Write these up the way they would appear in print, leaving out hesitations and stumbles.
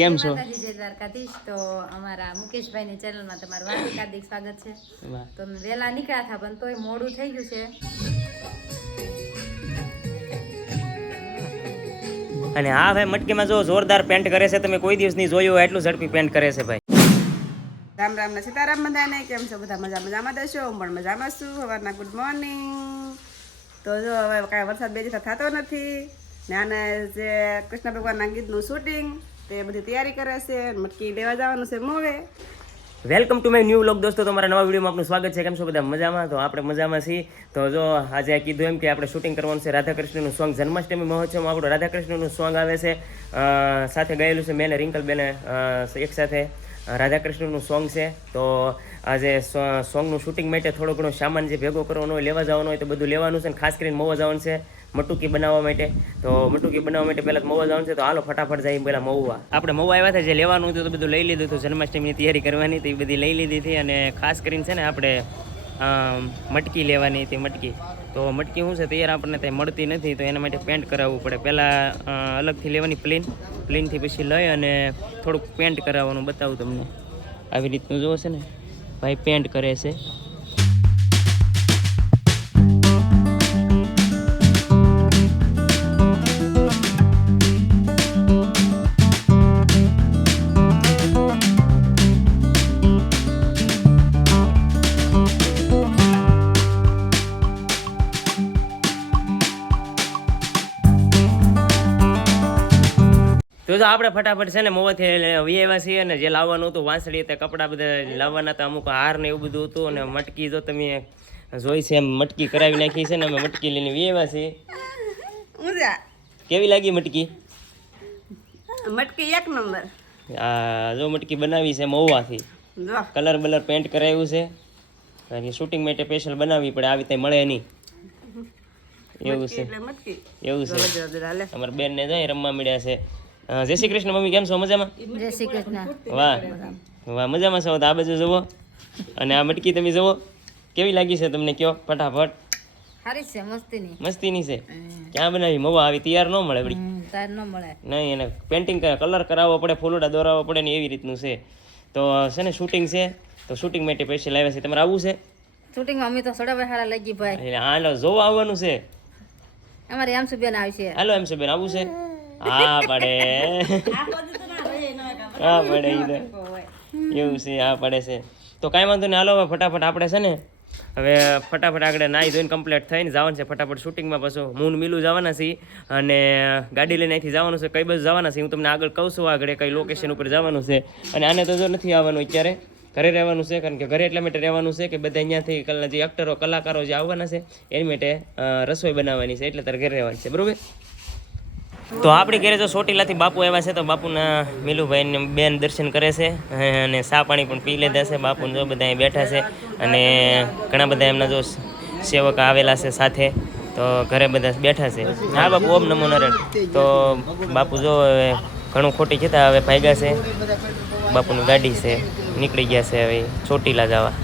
કેમ છો? જય દ્વારકાધીશ. તો અમારા મુકેશભાઈની ચેનલમાં તમારું હાર્દિક સ્વાગત છે. તો વહેલા નીકળ્યા હતા પણ તોય મોડું થઈ ગયું છે. અને હા ભાઈ, મટકીમાં જો જોરદાર પેન્ટ કરે છે. તમે કોઈ દિવસ નહીં જોયું હોય એટલું ઝડપી પેન્ટ કરે છે ભાઈ. રામ રામ ને સીતારામ બધાને. કેમ છો બધા? મજામાં દેશો? હું પણ મજામાં છું. સવારના ગુડ મોર્નિંગ. તો જો હવે કાંઈ વરસાદ બે દિવસ થતો નથી ને આને જે કૃષ્ણ ભગવાનના ગીતનું શૂટિંગ તે બધી તૈયારી કરે છે. મટકી લેવા જવાનું છે મોવે. Welcome to my new vlog દોસ્તો. તમારા નવા વિડીયોમાં આપનું સ્વાગત છે. કેમ છો બધા? મજામાં? તો આપણે મજામાં છીએ. તો જો આજે કીધું એમ કે આપણે શૂટિંગ કરવાનું છે રાધાકૃષ્ણનું સોંગ. જન્માષ્ટમી મહોત્સવમાં આપણું રાધાકૃષ્ણનું સોંગ આવે છે. સાથે ગાયેલું છે મેં રિંકલ બેને એક સાથે. રાધાકૃષ્ણનું સોંગ છે. તો આજે સોંગનું શૂટિંગ માટે થોડો ઘણો સામાન જે ભેગો કરવાનો હોય, લેવા જવાનો હોય તો બધું લેવાનું છે. અને ખાસ કરીને મહુવા જવાનું છે મટુકી બનાવવા માટે. તો મટુકી બનાવવા માટે પહેલાં મહુવા જવાનું છે. તો હાલો ફટાફટ જઈએ પહેલાં મહુવા. આપણે મહુવા આવ્યા હતા, જે લેવાનું હતું તો બધું લઈ લીધું હતું. જન્માષ્ટમીની તૈયારી કરવાની હતી, એ બધી લઈ લીધી હતી. અને ખાસ કરીને છે ને આપણે મટકી લેવાની હતી. મટકી તો મટકી શું છે, તૈયાર આપણને ત્યાં મળતી નથી, તો એના માટે પેન્ટ કરાવવું પડે. પહેલાં અલગથી લેવાની પ્લેનથી પછી લઈ અને થોડુંક પેન્ટ કરાવવાનું બતાવું તમને. આવી રીતનું જોવો છે ને ભાઈ, પેન્ટ કરે છે. તો જો આપણે ફટાફટ છે ને મોવાથી આવ્યા છીએ. અને જે લાવવાનું હતું વાંસળી, તે કપડાં બધા લાવવાના હતા, અમુક હાર ને એવું બધું હતું. અને મટકી જો તમે જોઈ છે એમ મટકી કરાવી નાખી છે ને અમે મટકી લઈને આવ્યા છીએ. કેવી લાગી મટકી? મટકી એક નંબર. આ જો મટકી બનાવી છે મહુવાથી. કલર બલર પેન્ટ કરાવ્યું છે. કારણ કે શૂટિંગ માટે સ્પેશિયલ બનાવવી પડે, આવી ત્યાં મળે નહીં. એવું છે, એવું છે. અમારા બેન ને જાય રમવા મળ્યા છે. જય શ્રી કૃષ્ણ. મમ્મી કેમ છો? મજામાં? જય શ્રી કૃષ્ણ. વાહ વાહ, મજામાં છો? આ બાજુ જુઓ. અને આ મટકી તમે જુઓ કેવી લાગી છે તમને, કયો ફટાફટ. સારી છે, મસ્તીની છે. ક્યાં બનાવી? મહુવા આવી તૈયાર ન મળે બધી. તાર ન મળે નહીં, એને પેન્ટિંગ કલર કરાવવો પડે, ફૂલડા દોરાવવા પડે ને એવી રીતનું છે. તો છે ને શૂટિંગ છે, તો શૂટિંગ માટે પૈસા લાવ્યા છે. તમારે આવવું છે શૂટિંગમાં? અમે તો સોડા સારા લાગી ભાઈ. હાલો જોવા આવવાનું છે. અમારે એમ સુબેન આવશે. હાલો એમ છે બેન, આવવું છે? હા પડે, હા પડે એવું છે, હા પડે છે. તો કાંઈ વાંધો નહીં, હાલો હવે ફટાફટ આપણે છે ને હવે ફટાફટ આગળ નાહી ધોઈને કમ્પ્લીટ થઈને જવાનું છે ફટાફટ શૂટિંગમાં. પાછું હું મિલું જવાના છીએ અને ગાડી લઈને અહીંથી જવાનું છે. કઈ બસ જવાના છે હું તમને આગળ કહું છું, આગળ કઈ લોકેશન ઉપર જવાનું છે. અને આને તો જો નથી આવવાનું, અત્યારે ઘરે રહેવાનું છે. કારણ કે ઘરે એટલા માટે રહેવાનું છે કે બધા અહીંયાથી જે એક્ટરો કલાકારો જે આવવાના છે એની માટે રસોઈ બનાવવાની છે, એટલે તારે ઘરે રહેવાનું છે, બરોબર? તો આપણી ઘરે જો ચોટીલાથી બાપુ આવ્યા છે, તો બાપુના મિલુભાઈને બેન દર્શન કરે છે અને ચા પાણી પણ પી લીધા છે. બાપુને જો બધા અહીં બેઠા છે અને ઘણા બધા એમના જો સેવક આવેલા છે સાથે. તો ઘરે બધા બેઠા છે. હા બાપુ, ઓમ નમો નારાયણ. તો બાપુ જો હવે ઘણું ખોટી જતા હવે ભાગ્યા છે. બાપુની ગાડી છે, નીકળી ગયા છે હવે ચોટીલા જવા.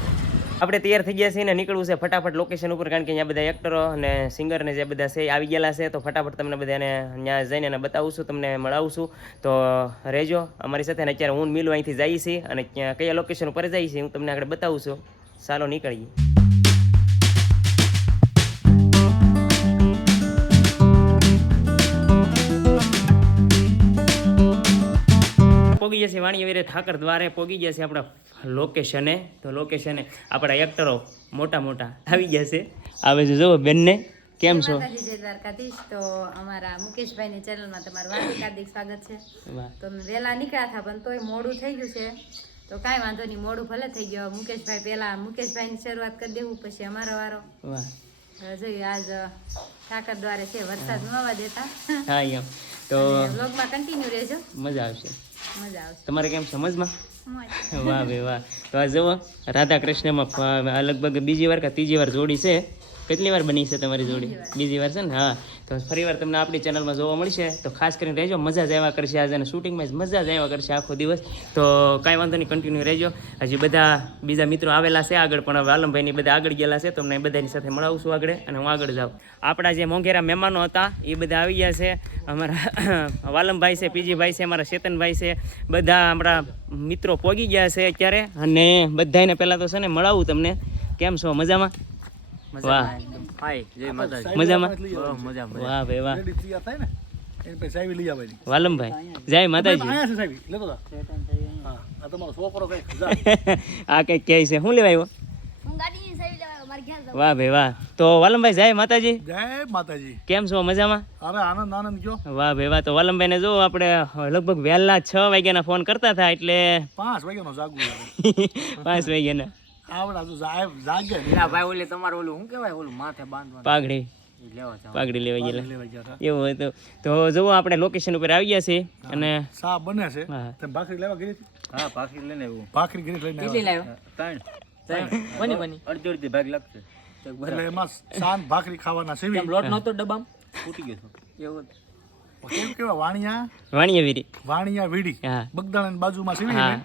આપણે તૈયાર થઈ ગયા છીએ ને નીકળવું છે ફટાફટ લોકેશન ઉપર. કારણ કે અહીંયા બધા એક્ટરો અને સિંગરને જે બધા છે આવી ગયેલા છે. તો ફટાફટ તમને બધાને ત્યાં જઈને એને બતાવું છું, તમને મળાવું છું. તો રહેજો અમારી સાથે. અને અત્યારે હું મિલું અહીંથી જઈએ છીએ અને કયા લોકેશન ઉપર જઈએ છીએ હું તમને આગળ બતાવું છું. ચાલો નીકળીએ. પોગી જશે વાણીયા ઠાકર દ્વારે પોગી ગયા છે આપણા લોકેશને. તો લોકેશને આપણા એક્ટરો મોટા મોટા આવી ગયા છે. આવે છે જુઓ બેનને. કેમ છો? જય દ્વારકાધીશ. તો અમારા મુકેશભાઈની ચેનલમાં તમારું હાર્દિક સ્વાગત છે. તો વહેલા નીકળ્યા હતા પણ તોય મોડું થઈ ગયું છે. તો કાંઈ વાંધો નહીં, મોડું ભલે થઈ ગયો. મુકેશભાઈ પહેલા મુકેશભાઈની શરૂઆત કરી દેવું, પછી અમારો વારો. જોઈએ આજ ઠાકર દ્વારે છે, વરસાદ ન આવવા દેતા. હા એમ તો વ્લોગમાં કન્ટિન્યુ રહેજો, મજા આવશે. મજા આવશે. તમારે કેમ છે? મજમાં? વાહ ભાઈ વાહ. તો આ જુઓ રાધા કૃષ્ણમાં લગભગ બીજી વાર કે ત્રીજી વાર જોડી છે. કેટલી વાર બની છે તમારી જોડી? બીજી વાર છે ને? હા, તો ફરી વાર તમને આપણી ચેનલમાં જોવા મળશે. તો ખાસ કરીને રહેજો, મજા જ આવ્યા કરશે આજે, અને શૂટિંગમાં મજા જ આવ્યા કરશે આખો દિવસ. તો કાંઈ વાંધો નહીં, કન્ટિન્યુ રહેજો. હજી બધા બીજા મિત્રો આવેલા છે આગળ, પણ હવે આલમભાઈની બધા આગળ ગયેલા છે, તો અમને બધાની સાથે મળાવું છું આગળ, અને હું આગળ જાઉં. આપણા જે મોંઘેરા મહેમાનો હતા એ બધા આવી ગયા છે. અમારા વાલમભાઈ છે, પીજીભાઈ છે, અમારા ચેતનભાઈ છે, બધા આપણા મિત્રો પોગી ગયા છે અત્યારે. અને બધાને પહેલાં તો છે ને મળાવું તમને. કેમ છો? મજામાં? વાહ, મજામાં? વાહ ભાઈ વાહ. વાલમભાઈ જય માતાજી. આ કઈક કહે છે, શું લેવા આવ્યો? વાહ ભાઈ વાહ. તો વાલમભાઈ જય માતાજી. જય માતાજી. કેમ છો? મજામાં? અરે આનંદ આનંદ કયો. વાહ ભાઈ વાહ. તો વાલમભાઈ ને જો આપણે લગભગ વહેલા 6 વાગ્યાના ફોન કરતા હતા, એટલે 5 વાગ્યાનો જાગું 5 વાગ્યાના આવડા તો જાગે ભાઈ ઓલે તમારું ઓલું શું કહેવાય ઓલું માથે બાંધવાનું પાઘડી લેવા ગયેલા એવું હતું. તો જુઓ આપણે લોકેશન ઉપર આવી ગયા છીએ, અને સા બને છે. હા. તમે ભાખરી લેવા ગઈ હતી? હા ભાખરી લઈને આવ્યું. ભાખરી ગીરી લઈને આવ્યા. બની અડધી ભાગ લાગશે એટલે એમાં સાંજ ભાખરી ખાવાના સેવી. લોટ નહોતો ડબ્બામાં ફૂટી ગયો એવું કેમ કેવા વાણિયાવીરી. વાણિયા વીડી હા બગદાણાની બાજુમાં સેવી હા. ને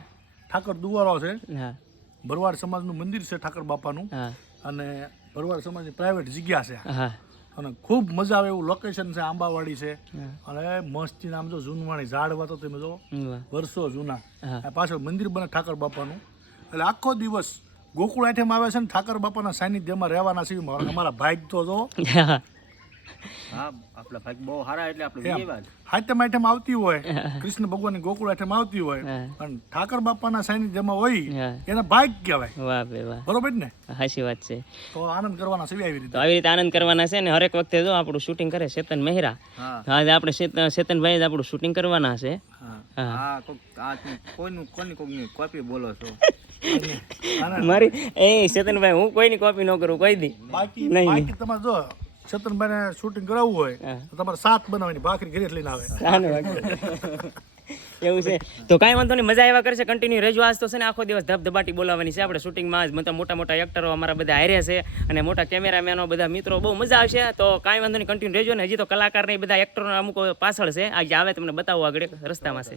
ઠાકર દુવારો છે. હા ભરવાડ સમાજનું મંદિર છે ઠાકર બાપાનું, હા અને ભરવાડ સમાજની પ્રાઇવેટ જગ્યા છે, હા અને ખૂબ મજા આવે એવું લોકેશન છે. આંબાવાડી છે, અને મસ્તી નામ જો જૂનવાણી ઝાડવા તો તમે જો વાહ. વર્ષો જૂના. હા. આ પાછળ મંદિર બને ઠાકર બાપાનું, એટલે આખો દિવસ ગોકુળ આઈટમ આવે છે ને ઠાકર બાપાના સાનિધ્યમાં રહેવાના છે. અમારા ભાઈ તો જો હા હા આપણા ભાગ બહુ સારા એટલે આપણે આઈટમ આઈટમ આવતી હોય, કૃષ્ણ ભગવાનની ગોકુળ આઈટમ આવતી હોય, હા. અને ઠાકર બાપાના સાનિધ્યમાં હોય હા. એના ભાગ કહેવાય. વાહ ભાઈ વાહ. બરોબર ને? સાચી વાત છે. તો આનંદ કરવાના છે આવી તો રીતે. આવી રીતે આનંદ કરવાના છે, ને હરેક વખતે જો આપણું શૂટિંગ કરે ચેતન મહેરા. આજે આપણે ચેતનભાઈ જ આપણું શૂટિંગ કરવાના છે. હા કોઈની કોપી બોલો છો મારી એ ચેતનભાઈ, હું કોઈની કોપી ન કરું કોઈ દી. બાકી નહીં. બાકી તમારે જો ચેતનભાઈને શૂટિંગ કરાવવું હોય તો તમારે સાત બનાવવાની, ભાખરી ઘરે જ લઈને આવે. એવું છે. તો કાંઈ વાંધો નહીં, મજા આવ્યા કરશે. કન્ટિન્યુ રહેજો. આજ તો છે ને આખો દિવસ ધબધબાટી બોલાવવાની છે આપણે શૂટિંગમાં. આજ મોટા મોટા એક્ટરો અમારા બધા હારે છે, અને મોટા કેમેરામેનો બધા મિત્રો, બહુ મજા આવશે. તો કાંઈ વાંધો નહીં, કન્ટિન્યુ રહેજો. ને હજી તો કલાકાર ને બધા એક્ટરો અમુક પાછળ છે, આજે આવે તમને બતાવો આગળ રસ્તામાં છે.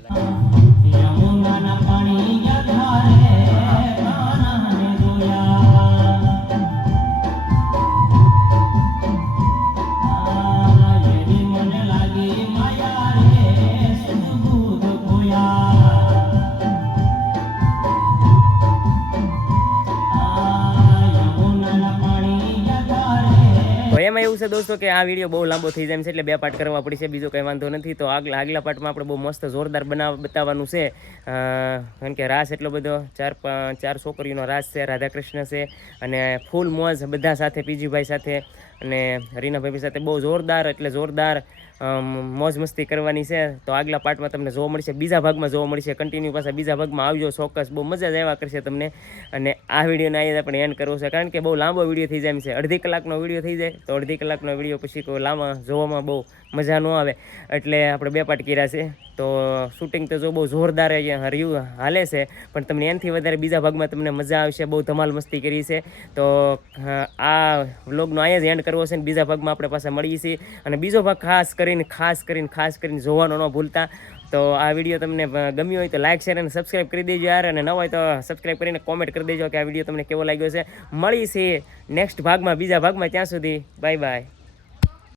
તો એમાં એવું છે દોસ્તો કે આ વિડીયો બહુ લાંબો થઈ જાય છે, એટલે 2 પાર્ટ કરવા પડશે. બીજો કંઈ વાંધો નથી. તો આગલા પાર્ટમાં આપણે બહુ મસ્ત જોરદાર બતાવવાનું છે, કારણ કે રાસ એટલો બધો 4 છોકરીઓનો રાસ છે, રાધાકૃષ્ણ છે, અને ફૂલ મોજ બધા સાથે, પીજીભાઈ સાથે અને રીનાભાઈ સાથે બહુ જોરદાર એટલે જોરદાર મોજ મસ્તી કરવાની છે. તો આગલા પાર્ટમાં તમને જોવા મળશે, બીજા ભાગમાં જોવા મળશે. કન્ટિન્યુ પાછા બીજા ભાગમાં આવજો ચોક્કસ, બહુ મજા જ આવ્યા કરશે તમને. અને આ વિડીયોને અહીંયા આપણે એન્ડ કરવો છે, કારણ કે બહુ લાંબો વિડીયો થઈ જાય છે. અડધી કલાકનો વિડીયો થઈ જાય, તો અડધી કલાકનો વિડીયો પછી કોઈ લાંબા જોવામાં બહુ મજા ન આવે, એટલે આપણે 2 પાર્ટ કર્યા છે. તો શૂટિંગ તો જો બહુ જોરદાર રહ્યું હાલે છે, પણ તમને એનાથી વધારે બીજા ભાગમાં તમને મજા આવશે. બહુ ધમાલ મસ્તી કરી છે. તો આ વ્લોગનો અહીંયા જ એન્ડ કરવો છે, ને બીજા ભાગમાં આપણે પાછા મળીએ છીએ. અને બીજો ભાગ ખાસ કરીને જોવાનો ન ભૂલતા. તો આ વિડીયો તમને ગમ્યો હોય તો લાઈક, શેર અને સબસ્ક્રાઈબ કરી દેજો યાર, અને ન હોય તો સબસ્ક્રાઈબ કરીને કોમેન્ટ કરી દેજો કે આ વિડીયો તમને કેવો લાગ્યો છે. મળીએ છીએ નેક્સ્ટ ભાગમાં, બીજા ભાગમાં. ત્યાં સુધી બાય બાય.